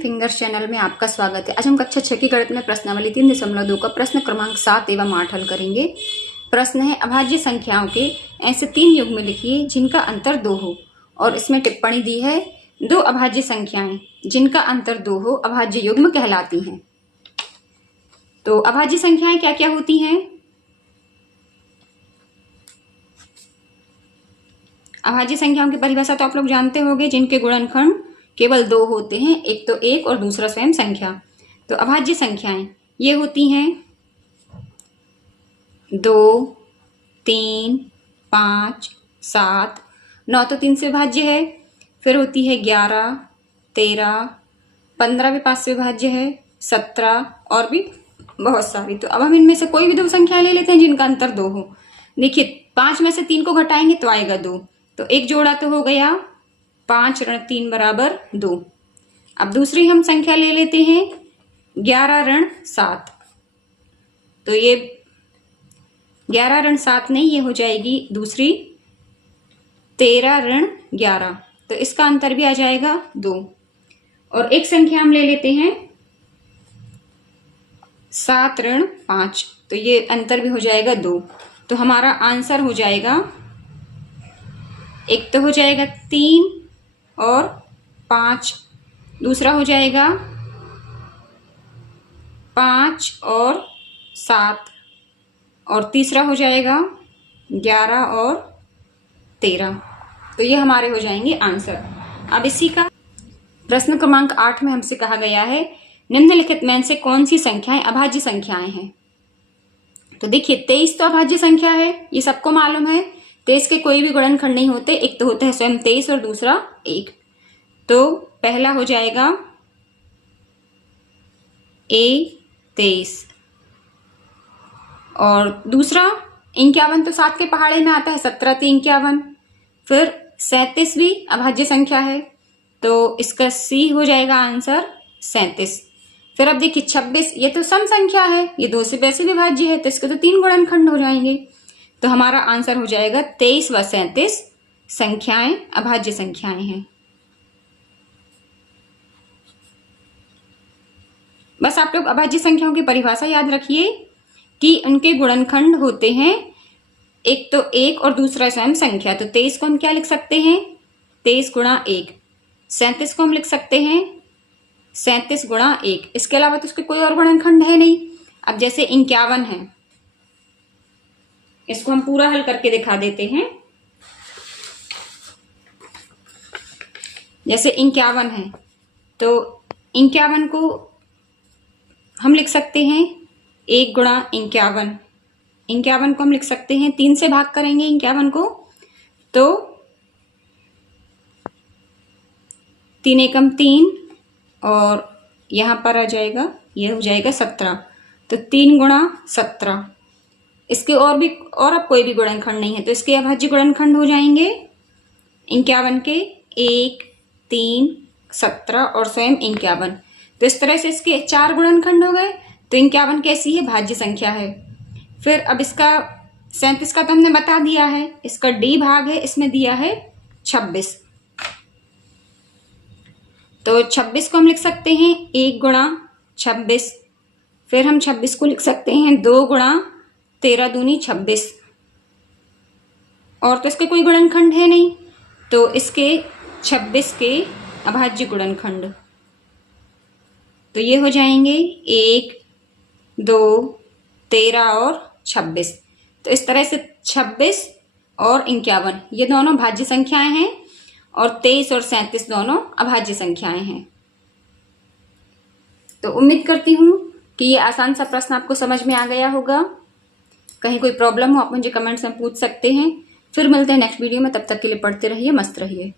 Fingers channel में आपका स्वागत है। आज हम कक्षा 6 की गणित में प्रश्नावली 3.2 का प्रश्न क्रमांक 7 एवं 8 हल करेंगे। प्रश्न है, अभाज्य संख्याओं के ऐसे 3 युग्म लिखिए जिनका अंतर 2 हो। और इसमें टिप्पणी दी है, 2 अभाज्य संख्याएं जिनका अंतर 2 हो अभाज्य युग्म कहलाती हैं। तो अभाज्य संख्याएं क्या क्या होती हैं? अभाज्य संख्याओं की परिभाषा तो आप लोग जानते होंगे, जिनके गुणनखंड केवल 2 होते हैं, एक तो 1 और दूसरा स्वयं संख्या। तो अभाज्य संख्याएं ये होती हैं 2, 3, 5, 7, 9 तो 3 से विभाज्य है। फिर होती है 11, 13, 15 भी 5 से विभाज्य है, 17 और भी बहुत सारी। तो अब हम इनमें से कोई भी 2 संख्या ले लेते हैं जिनका अंतर 2 हो। देखिए 5 में से 3 को घटाएंगे तो आएगा 2, तो एक जोड़ा तो हो गया 5 ऋण 3 बराबर 2। अब दूसरी हम संख्या ले लेते हैं 11 ऋण 7। तो ये 11 ऋण 7 नहीं, ये हो जाएगी दूसरी 13 ऋण 11। तो इसका अंतर भी आ जाएगा 2। और एक संख्या हम ले लेते हैं 7 ऋण 5। तो ये अंतर भी हो जाएगा 2। तो हमारा आंसर हो जाएगा, एक तो हो जाएगा 3 और 5, दूसरा हो जाएगा 5 और 7, और तीसरा हो जाएगा 11 और 13। तो ये हमारे हो जाएंगे आंसर। अब इसी का प्रश्न क्रमांक 8 में हमसे कहा गया है, निम्नलिखित में से कौन सी संख्याएं अभाज्य संख्याएं हैं? तो देखिए 23 तो अभाज्य संख्या है, ये सबको मालूम है। 23 के कोई भी गुणनखंड नहीं होते, एक तो होता है स्वयं 23 और दूसरा 1। तो पहला हो जाएगा A23 और दूसरा 51 तो 7 के पहाड़े में आता है, 17 तो 51। फिर 37 भी अभाज्य संख्या है, तो इसका C हो जाएगा आंसर 37। फिर अब देखिए 26, ये तो सम संख्या है, ये 2 से वैसे विभाज्य है, तो इसके तो 3 गुणनखंड हो जाएंगे। तो हमारा आंसर हो जाएगा 23 व 37 संख्याएं अभाज्य संख्याएं हैं। बस आप लोग अभाज्य संख्याओं की परिभाषा याद रखिए कि उनके गुणनखंड होते हैं, एक तो 1 और दूसरा स्वयं संख्या। तो 23 को हम क्या लिख सकते हैं? 23 गुणा 1। 37 को हम लिख सकते हैं 37 गुणा 1। इसके अलावा तो उसके कोई और गुणनखंड है नहीं। अब जैसे 51 है, इसको हम पूरा हल करके दिखा देते हैं। जैसे 51 है, तो 51 को हम लिख सकते हैं 1 गुणा 51। 51 को हम लिख सकते हैं 3 से भाग करेंगे 51 को, तो 3 एकम 3 और यहां पर आ जाएगा, यह हो जाएगा 17। तो 3 गुणा 17। इसके और अब कोई भी गुणनखंड नहीं है, तो इसके अभाज्य गुणनखंड हो जाएंगे 51 के 1, 3, 17 और स्वयं 51। तो इस तरह से इसके 4 गुणनखंड हो गए। तो 51 कैसी है? भाज्य संख्या है। फिर अब इसका 37 का तो हमने बता दिया है, इसका D भाग है, इसमें दिया है 26। तो 26 को हम लिख सकते हैं 1 गुणा 26। फिर हम 26 को लिख सकते हैं 2 गुणा 13 दूनी 26। और तो इसके कोई गुणनखंड है नहीं, तो इसके 26 के अभाज्य गुणनखंड तो ये हो जाएंगे 1, 2, 13 और 26। तो इस तरह से 26 और 51 ये दोनों भाज्य संख्याएं हैं, और 23 और 37 दोनों अभाज्य संख्याएं हैं। तो उम्मीद करती हूं कि ये आसान सा प्रश्न आपको समझ में आ गया होगा। कहीं कोई प्रॉब्लम हो आप मुझे कमेंट्स में पूछ सकते हैं। फिर मिलते हैं नेक्स्ट वीडियो में, तब तक के लिए पढ़ते रहिए, मस्त रहिए।